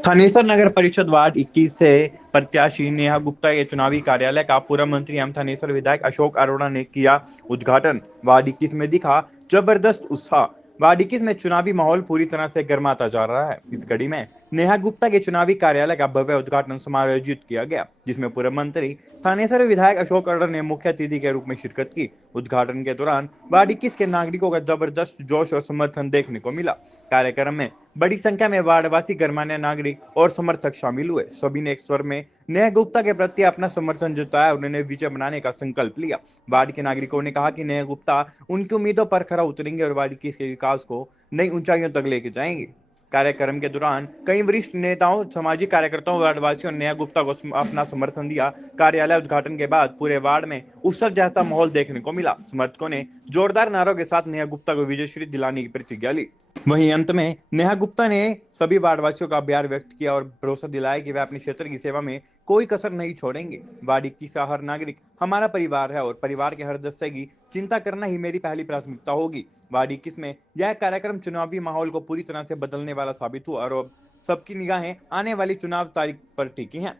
थानेसर नगर परिषद वार्ड 21 से प्रत्याशी नेहा गुप्ता के चुनावी कार्यालय का पूर्व मंत्री एवं थानेसर विधायक अशोक अरोड़ा ने किया उद्घाटन। वार्ड 21 में दिखा जबरदस्त उत्साह। वार्ड 21 में चुनावी माहौल पूरी तरह से गर्माता जा रहा है। इस कड़ी में नेहा गुप्ता के चुनावी कार्यालय का भव्य उद्घाटन समारोह आयोजित किया गया, जिसमें पूर्व मंत्री थानेसर विधायक अशोक अरोड़ा ने मुख्य अतिथि के रूप में शिरकत की। उद्घाटन के दौरान वार्ड 21 के नागरिकों का जबरदस्त जोश और समर्थन देखने को मिला। कार्यक्रम में बड़ी संख्या में वार्डवासी, गणमान्य नागरिक और समर्थक शामिल हुए। सभी ने एक स्वर में नेहा गुप्ता के प्रति अपना समर्थन जताया और उन्हें विजय बनाने का संकल्प लिया। वार्ड के नागरिकों ने कहा कि नेहा गुप्ता उनकी उम्मीदों पर खरा उतरेंगे और वार्ड के विकास को नई ऊंचाइयों तक लेके जाएंगे। कार्यक्रम के दौरान कई वरिष्ठ नेताओं, सामाजिक कार्यकर्ताओं, वार्डवासियों ने नेहा गुप्ता को अपना समर्थन दिया। कार्यालय उद्घाटन के बाद पूरे वार्ड में उत्सव जैसा माहौल देखने को मिला। समर्थकों ने जोरदार नारों के साथ नेहा गुप्ता को विजयश्री दिलाने की प्रतिज्ञा ली। वहीं अंत में नेहा गुप्ता ने सभी वार्डवासियों का आभार व्यक्त किया और भरोसा दिलाया कि वे अपने क्षेत्र की सेवा में कोई कसर नहीं छोड़ेंगे। वार्ड 21 का हर नागरिक हमारा परिवार है और परिवार के हर सदस्य की चिंता करना ही मेरी पहली प्राथमिकता होगी। वार्ड 21 में यह कार्यक्रम चुनावी माहौल को पूरी तरह से बदलने वाला साबित हुआ और अब सबकी निगाहें आने वाली चुनाव तारीख पर टिकी हैं।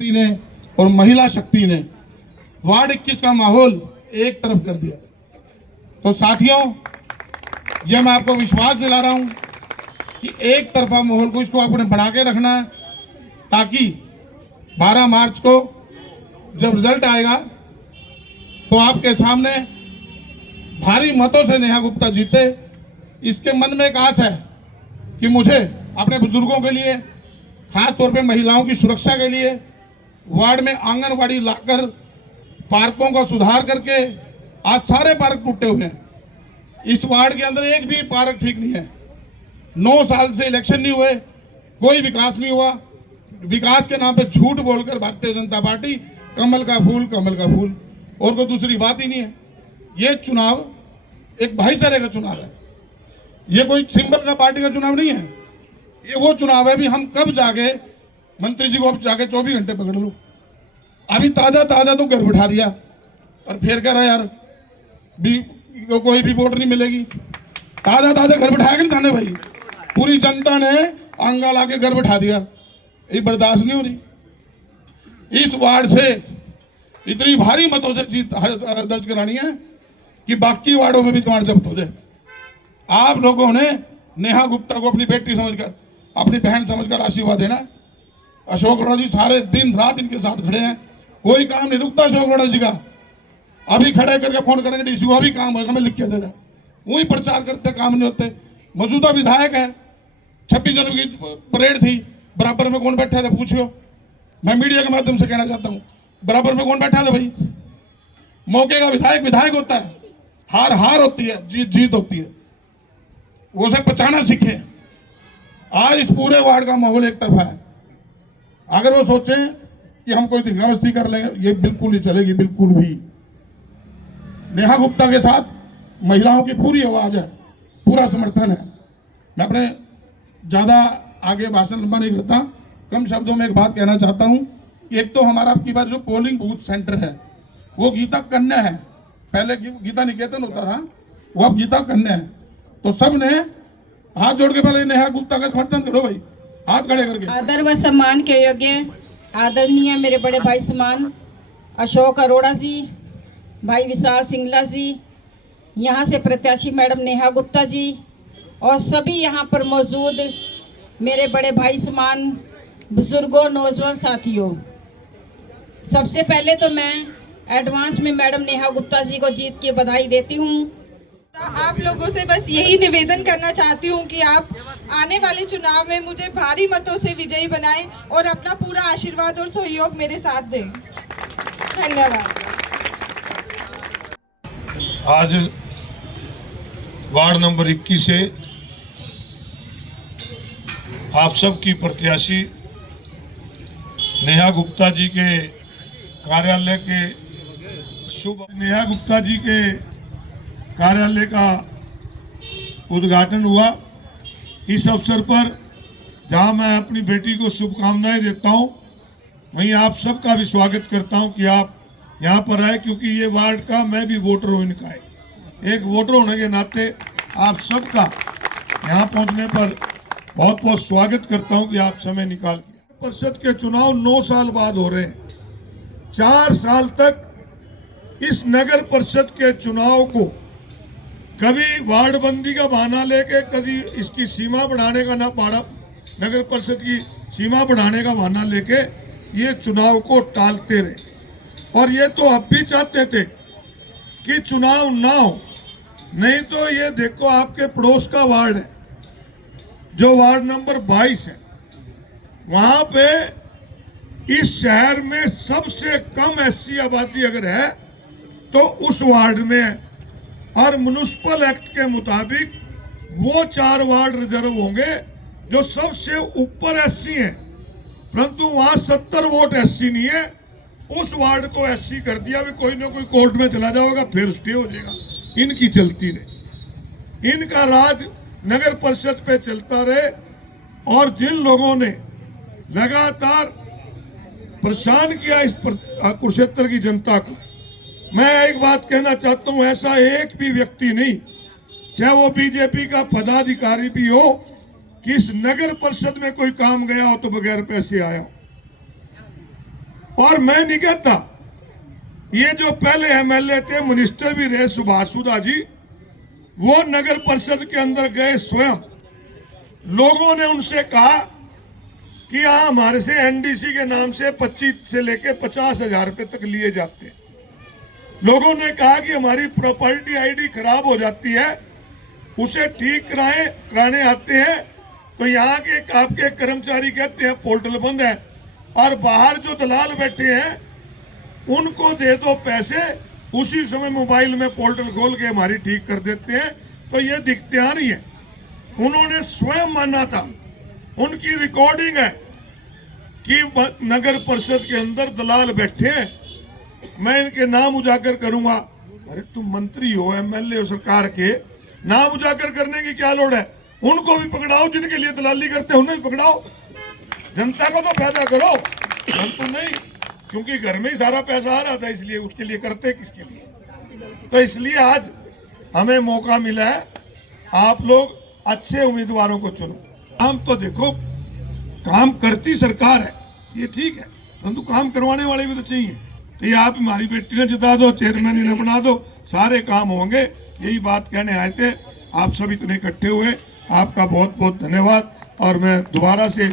ने और महिला शक्ति ने वार्ड 21 का माहौल एक तरफ कर दिया। तो साथियों, यह मैं आपको विश्वास दिला रहा हूं कि एक तरफा माहौल को इसको आपने बना के रखना है, ताकि 12 मार्च को जब रिजल्ट आएगा तो आपके सामने भारी मतों से नेहा गुप्ता जीते। इसके मन में एक आस है कि मुझे अपने बुजुर्गों के लिए, खास तौर पे महिलाओं की सुरक्षा के लिए वार्ड में आंगनवाड़ी लाकर पार्कों का सुधार करके, आज सारे पार्क टूटे हुए हैं। इस वार्ड के अंदर एक भी पार्क ठीक नहीं है। 9 साल से इलेक्शन नहीं हुए, कोई विकास नहीं हुआ। विकास के नाम पे झूठ बोलकर भारतीय जनता पार्टी कमल का फूल, कमल का फूल, और कोई दूसरी बात ही नहीं है। ये चुनाव एक भाईचारे का चुनाव है, ये कोई सिंबल का पार्टी का चुनाव नहीं है। ये वो चुनाव है भी हम कब जाके मंत्री जी को अब जाके 24 घंटे पकड़ लो। अभी ताजा ताजा तो घर बिठा दिया और फिर कह रहा यार भी कोई भी वोट नहीं मिलेगी। ताजा ताजा घर बिठाया कि नहीं थाने भाई? पूरी जनता ने आंगा ला के घर बिठा दिया। ये बर्दाश्त नहीं हो रही। इस वार्ड से इतनी भारी मतों से जीत दर्ज करानी है कि बाकी वार्डों में भी चुनाव जब्त हो जाए। आप लोगों ने नेहा गुप्ता को अपनी बेटी समझकर, अपनी बहन समझकर आशीर्वाद देना। अशोक अरोड़ा जी सारे दिन रात इनके साथ खड़े हैं, कोई काम नहीं रुकता अशोक अरोड़ा जी का। अभी खड़े करके फोन करेंगे डीसी को, अभी काम होगा, हमें लिख के दे रहा। वही प्रचार करते, काम नहीं होते। मौजूदा विधायक है, 26 जनवरी की परेड थी, बराबर में कौन बैठा था पूछो। मैं मीडिया के माध्यम से कहना चाहता हूँ, बराबर में कौन बैठा था भाई? मौके का विधायक विधायक होता है, हार हार होती है, जीत जीत होती है। वो उसे पचाना सीखे। आज इस पूरे वार्ड का माहौल एक तरफा है। अगर वो सोचें कि हम कोई धींगामस्ती कर लेंगे, ये बिल्कुल नहीं चलेगी, बिल्कुल भी। नेहा गुप्ता के साथ महिलाओं की पूरी आवाज है, पूरा समर्थन है। मैं अपने ज्यादा आगे भाषण लंबा नहीं करता, कम शब्दों में एक बात कहना चाहता हूं। एक तो हमारा अब की बार जो पोलिंग बूथ सेंटर है वो गीता कन्या है। पहले गीता निकेतन होता था, वो अब गीता कन्या है। तो सब ने हाथ जोड़ के पहले नेहा गुप्ता का समर्थन करो भाई, हाथ खड़े करके। आदर व सम्मान के योग्य आदरणीय मेरे बड़े भाई समान अशोक अरोड़ा जी, भाई विशाल सिंगला जी, यहाँ से प्रत्याशी मैडम नेहा गुप्ता जी और सभी यहाँ पर मौजूद मेरे बड़े भाई समान बुजुर्गों, नौजवान साथियों, सबसे पहले तो मैं एडवांस में मैडम नेहा गुप्ता जी को जीत की बधाई देती हूँ। आप लोगों से बस यही निवेदन करना चाहती हूँ कि आप आने वाले चुनाव में मुझे भारी मतों से विजयी बनाएं और अपना पूरा आशीर्वाद और सहयोग मेरे साथ दें। धन्यवाद। आज वार्ड नंबर 21 से आप सबकी प्रत्याशी नेहा गुप्ता जी के कार्यालय के नेहा गुप्ता जी के कार्यालय का उद्घाटन हुआ। इस अवसर पर जहां मैं अपनी बेटी को शुभकामनाएं देता हूं, वहीं आप सबका भी स्वागत करता हूं कि आप यहाँ पर आए, क्योंकि ये वार्ड का मैं भी वोटर हूँ इनका। एक वोटर होने के नाते आप सबका यहाँ पहुँचने पर बहुत बहुत स्वागत करता हूं कि आप समय निकाल के। परिषद के चुनाव 9 साल बाद हो रहे हैं। 4 साल तक इस नगर परिषद के चुनाव को कभी वार्ड बंदी का बहाना लेके, कभी इसकी सीमा बढ़ाने का नगर परिषद की सीमा बढ़ाने का बहाना लेके ये चुनाव को टालते रहे। और ये तो अब भी चाहते थे कि चुनाव ना हो। नहीं तो ये देखो, आपके पड़ोस का वार्ड है जो वार्ड नंबर 22 है, वहां पे इस शहर में सबसे कम एससी आबादी अगर है तो उस वार्ड में है। और म्युनिसिपल एक्ट के मुताबिक वो 4 वार्ड रिजर्व होंगे जो सबसे ऊपर एससी हैं, परंतु वहां 70 वोट एससी नहीं है। उस वार्ड को एससी कर दिया, भी कोई ना कोई कोर्ट में चला जाएगा, फिर स्टे हो जाएगा। इनकी चलती रहे, इनका राज नगर परिषद पे चलता रहे। और जिन लोगों ने लगातार परेशान किया इस कुरुक्षेत्र की जनता को, मैं एक बात कहना चाहता हूं, ऐसा एक भी व्यक्ति नहीं, चाहे वो बीजेपी का पदाधिकारी भी हो, कि इस नगर परिषद में कोई काम गया हो तो बगैर पैसे आया। और मैं नहीं कहता, ये जो पहले एमएलए थे, मिनिस्टर भी रहे सुभाष सुधा जी, वो नगर परिषद के अंदर गए स्वयं। लोगों ने उनसे कहा कि हाँ, हमारे से एनडीसी के नाम से 25 से लेके 50,000 रुपए तक लिए जाते हैं। लोगों ने कहा कि हमारी प्रॉपर्टी आईडी खराब हो जाती है, उसे ठीक कराने आते हैं तो यहाँ के आपके कर्मचारी कहते हैं पोर्टल बंद है, और बाहर जो दलाल बैठे हैं उनको दे दो पैसे, उसी समय मोबाइल में पोर्टल खोल के हमारी ठीक कर देते हैं। तो ये दिखते आ रही है। उन्होंने स्वयं माना था, उनकी रिकॉर्डिंग है कि नगर परिषद के अंदर दलाल बैठे हैं। मैं इनके नाम उजागर करूंगा। अरे तुम मंत्री हो, एमएलए हो सरकार के, नाम उजागर करने की क्या लोड़ है? उनको भी पकड़ाओ, जिनके लिए दलाली करते हो उन्हें भी पकड़ाओ। जनता को तो फायदा करो, हम तो नहीं, क्योंकि घर में ही सारा पैसा आ रहा था, इसलिए उसके लिए करते किसके लिए। तो इसलिए आज हमें मौका मिला है, आप लोग अच्छे उम्मीदवारों को चुनो। काम तो देखो, काम करती सरकार है, ये ठीक है, परंतु काम करवाने वाले भी तो चाहिए। तो ये आप हमारी बेटी ने जिता दो, चेयरमैन इन्हें बना दो, सारे काम होंगे। यही बात कहने आए थे। आप सब इतने इकट्ठे हुए, आपका बहुत बहुत धन्यवाद। और मैं दोबारा से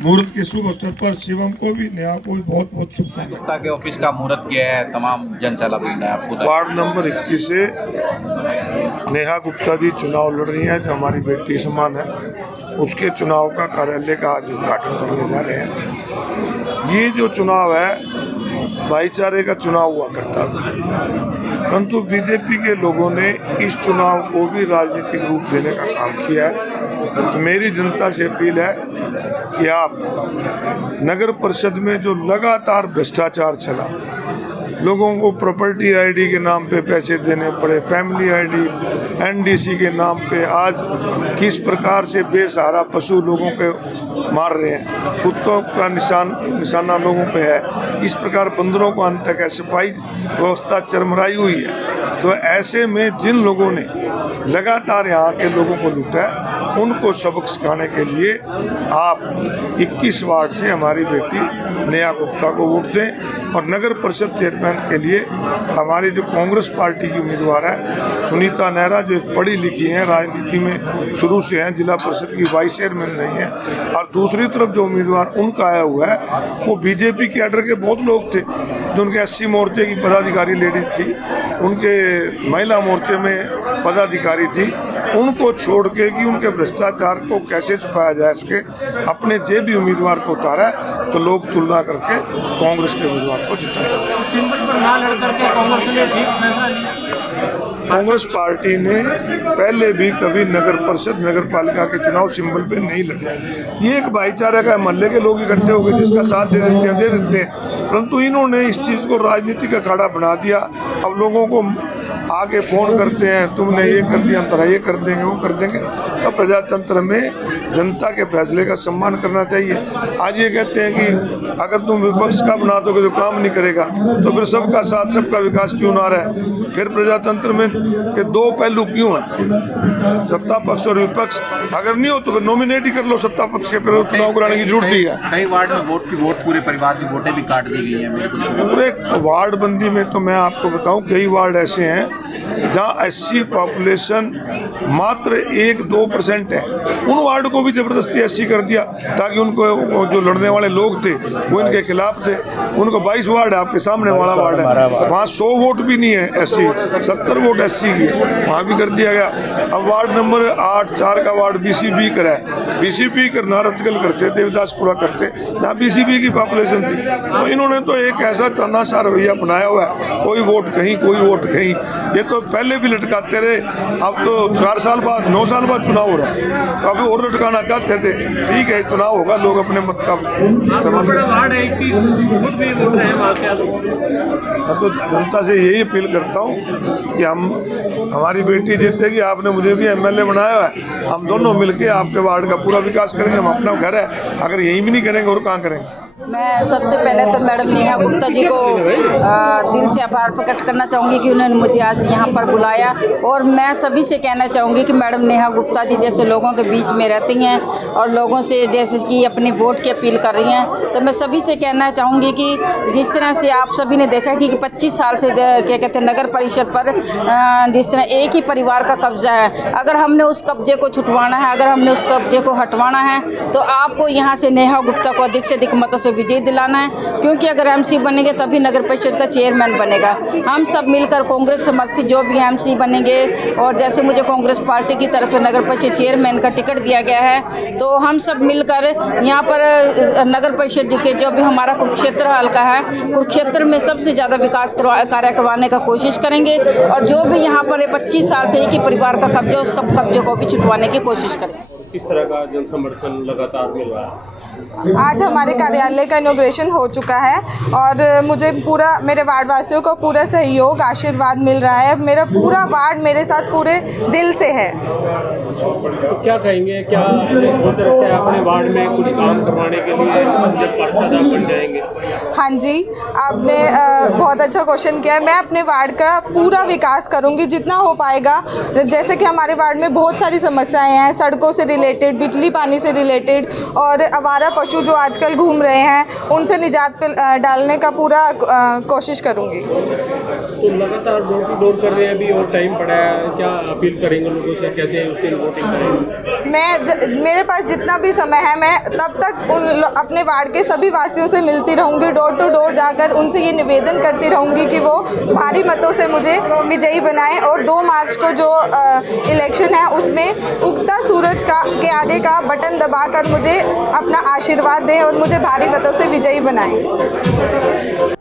मुहूर्त के शुभ अवसर पर शिवम को भी, नेहा को भी बहुत बहुत शुभकामनाएं। के ऑफिस का मुहूर्त किया है, तमाम जन सैलाब आपको। वार्ड नंबर 21 से नेहा गुप्ता जी चुनाव लड़ रही हैं, जो हमारी बेटी समान है। उसके चुनाव का कार्यालय का आज उद्घाटन करने जा रहे हैं। ये जो चुनाव है भाईचारे का चुनाव हुआ करता था, परंतु बीजेपी के लोगों ने इस चुनाव को भी राजनीतिक रूप देने का काम किया है। तो मेरी जनता से अपील है कि आप नगर परिषद में जो लगातार भ्रष्टाचार चला, लोगों को प्रॉपर्टी आईडी के नाम पे पैसे देने पड़े, फैमिली आईडी, एनडीसी के नाम पे आज किस प्रकार से बेसहारा पशु लोगों पे मार रहे हैं, कुत्तों का निशाना लोगों पे है, इस प्रकार बंदरों को अंत तक सफाई व्यवस्था चरमराई हुई है। तो ऐसे में जिन लोगों ने लगातार यहाँ के लोगों को लूटा है, उनको सबक सिखाने के लिए आप 21 वार्ड से हमारी बेटी नेहा गुप्ता को वोट दें। और नगर परिषद चेयरमैन के लिए हमारी जो कांग्रेस पार्टी की उम्मीदवार है सुनीता नेहरा, जो एक पढ़ी लिखी हैं, राजनीति में शुरू से हैं, जिला परिषद की वाइस चेयरमैन रही हैं। और दूसरी तरफ जो उम्मीदवार उनका आया हुआ है वो बीजेपी कैडर के बहुत लोग थे, जो उनके 80 मोर्चे की पदाधिकारी लेडीज थी, उनके महिला मोर्चे में पदाधिकारी थी, उनको छोड़ के कि उनके भ्रष्टाचार को कैसे छुपाया जा सके, अपने जे भी उम्मीदवार को उतारा है, तो लोग तुलना करके कांग्रेस के उम्मीदवार को जिताए। कांग्रेस पार्टी ने पहले भी कभी नगर परिषद नगर पालिका के चुनाव सिंबल पे नहीं लड़े। ये एक भाईचारा का मोहल्ले के लोग इकट्ठे हो गए, जिसका साथ दे देते हैं, परंतु इन्होंने इस चीज़ को राजनीतिक अखाड़ा बना दिया। अब लोगों को आगे फोन करते हैं, तुमने ये कर दिया, हम तरह ये कर देंगे, वो कर देंगे। तो प्रजातंत्र में जनता के फैसले का सम्मान करना चाहिए। आज ये कहते हैं कि अगर तुम विपक्ष का बना दोगे तो काम नहीं करेगा, तो फिर सबका साथ सबका विकास क्यों ना रहा है? फिर प्रजातंत्र में के दो पहलू क्यों हैं, सत्ता पक्ष और विपक्ष? अगर नहीं हो तो फिर नॉमिनेट ही कर लो सत्ता पक्ष के, फिर चुनाव कराने की जरूरत नहीं है। कई वार्ड में वोट पूरे परिवार की वोटें भी काट दी गई हैं। पूरे वार्ड बंदी में तो मैं आपको बताऊं कई वार्ड ऐसे हैं जहां एससी पॉपुलेशन मात्र 1-2% है, उन वार्ड को भी जबरदस्ती एससी कर दिया ताकि उनको जो लड़ने वाले लोग थे वो इनके खिलाफ थे। उनको 22 वार्ड है, आपके सामने वाला वार्ड है, वहाँ 100 वोट भी नहीं है एससी, 70 वोट एससी की है, वहाँ भी कर दिया गया। अब वार्ड नंबर 8-4 का वार्ड बीसीबी का है, बीसीबी करना रतगल करते, देवदासपुरा करते, जहाँ बीसीबी की पॉपुलेशन थी। तो इन्होंने तो एक ऐसा तानाशाह रवैया बनाया हुआ है, कोई वोट कहीं कोई वोट कहीं। ये तो पहले भी लटकाते रहे, अब तो 4 साल बाद 9 साल बाद चुनाव हो रहा है, तो अभी और लटकाना चाहते थे। ठीक है, चुनाव होगा, लोग अपने मत का इस्तेमाल तो जनता से यही अपील करता हूँ कि हमारी बेटी जीतेगी, आपने मुझे भी एमएलए बनाया है, हम दोनों मिलके आपके वार्ड का पूरा विकास करेंगे। हम अपना घर है, अगर यही भी नहीं करेंगे और कहाँ करेंगे? मैं सबसे पहले तो मैडम नेहा गुप्ता जी को दिल से आभार प्रकट करना चाहूँगी कि उन्होंने मुझे आज यहाँ पर बुलाया, और मैं सभी से कहना चाहूँगी कि मैडम नेहा गुप्ता जी जैसे लोगों के बीच में रहती हैं और लोगों से जैसे कि अपनी वोट की अपील कर रही हैं, तो मैं सभी से कहना चाहूँगी कि जिस तरह से आप सभी ने देखा कि 25 साल से क्या कहते हैं नगर परिषद पर जिस तरह एक ही परिवार का कब्जा है, अगर हमने उस कब्जे को छुटवाना है, अगर हमने उस कब्जे को हटवाना है, तो आपको यहाँ से नेहा गुप्ता को अधिक से अधिक मतों से विजय दिलाना है, क्योंकि अगर एमसी बनेंगे तभी नगर परिषद का चेयरमैन बनेगा। हम सब मिलकर कांग्रेस समर्थित जो भी एमसी बनेंगे, और जैसे मुझे कांग्रेस पार्टी की तरफ से नगर परिषद चेयरमैन का टिकट दिया गया है, तो हम सब मिलकर यहाँ पर नगर परिषद के जो भी हमारा कुरुक्षेत्र हल्का है, कुरुक्षेत्र में सबसे ज़्यादा विकास कार्य करवाने का कोशिश करेंगे, और जो भी यहाँ पर 25 साल से एक ही परिवार का कब्जा, उस कब्जे को भी छुटवाने की कोशिश करेंगे। किस तरह का जन समर्थन लगातार मिल रहा है? आज हमारे कार्यालय का इनॉग्रेशन हो चुका है और मुझे पूरा मेरे वार्ड वासियों को पूरा सहयोग आशीर्वाद मिल रहा है। मेरा पूरा वार्ड मेरे साथ पूरे दिल से है। तो क्या कहेंगे, क्या सोच रखते हैं अपने वार्ड में कुछ काम करवाने के लिए जब पार्षद आप बन जाएंगे? हाँ जी, आपने बहुत अच्छा क्वेश्चन किया है। मैं अपने वार्ड का पूरा विकास करूंगी जितना हो पाएगा। जैसे कि हमारे वार्ड में बहुत सारी समस्याएं हैं, सड़कों से रिलेटेड, बिजली पानी से रिलेटेड, और आवारा पशु जो आजकल घूम रहे हैं उनसे निजात पे डालने का पूरा कोशिश करूंगी। तो लगातार डोर टू डोर कर रहे हैं अभी, और टाइम पड़ा है, क्या अपील करेंगे लोगों से, कैसे उस दिन वोटिंग करेंगे? मेरे पास जितना भी समय है मैं तब तक अपने वार्ड के सभी वासियों से मिलती रहूंगी, डोर टू डोर जाकर उनसे ये निवेदन करती रहूंगी कि वो भारी मतों से मुझे विजयी बनाएं, और 2 मार्च को जो इलेक्शन है उसमें उगता सूरज के आगे का बटन दबाकर मुझे अपना आशीर्वाद दें और मुझे भारी मतों से विजयी बनाएं।